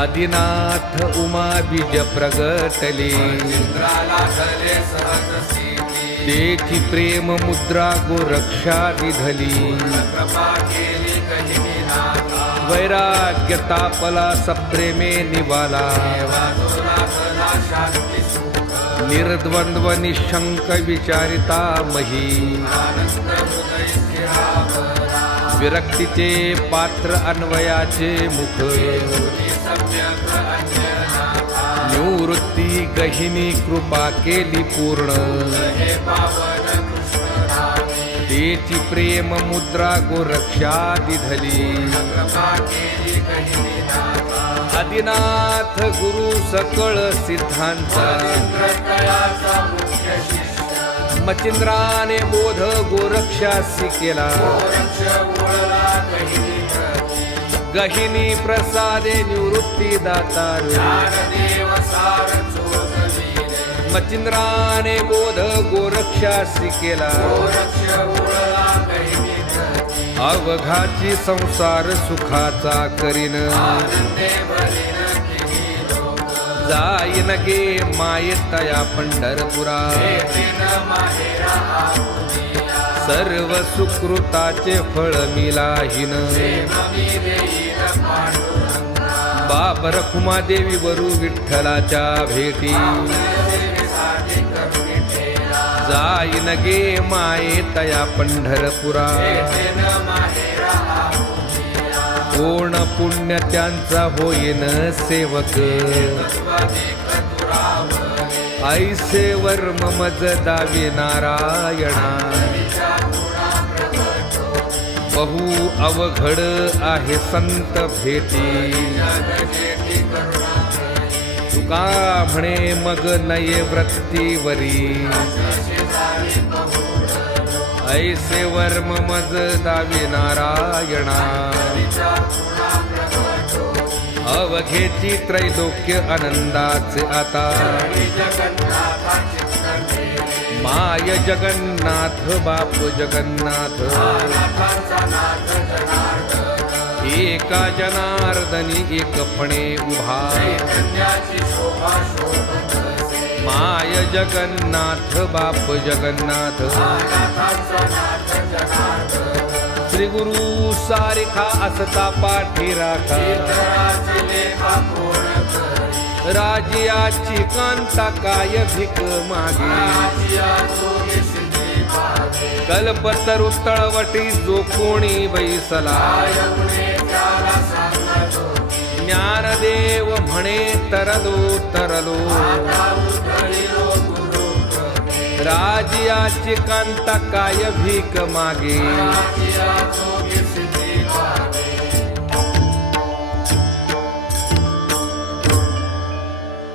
आदिनाथ उमा बीज प्रगटले तेची प्रेम मुद्रा गोरक्षा विधली वैराग्य तापला सप्रेमे निवाला निर्द्वंद्व निशंक विचारिता मही विरक्तीचे पात्र अन्वयाचे मुख निवृत्ती गहिनी कृपा केली पूर्ण तेची प्रेम मुद्रा गोरक्षा दिधली आदिनाथ गुरु सकळ सिद्धांचा मचिंद्राने बोध गोरक्षासी केला गहिनी प्रसादे निवृत्ती दातार मचिंद्राने बोध गोरक्षासी केला अवघाची संसार सुखाचा करीन जाईन गे मायेतया पंढरपुरा सर्व सुकृताचे फळ मिलाहीन बाप रखुमादेवी वरू विठ्ठलाच्या भेटी जाईन गे मायेतया पंढरपुरा कोण पुण्य त्यांचा होईन सेवक ऐसे वर्म मज दावी नारायणा बहु अवघड आहे संत भेटी तुका म्हणे मग नये वृत्तीवरी ऐसे वर्म मज दावी नारायणा अवघेची त्रैलोक्य आनंदाचे आता माय जगन्नाथ बाप जगन्नाथ एका जनार्दनी एकपणे उभा माय जगन्नाथ बाप जगन्नाथ श्री गुरु सारिखा असता पाठी राखा राजियाची कांता काय भिक मागे कल्पतरु तळवटी जो कोणी बैसला ज्ञानदेव म्हणे तरलो तरलो राजियाची कांता काय भीक मागे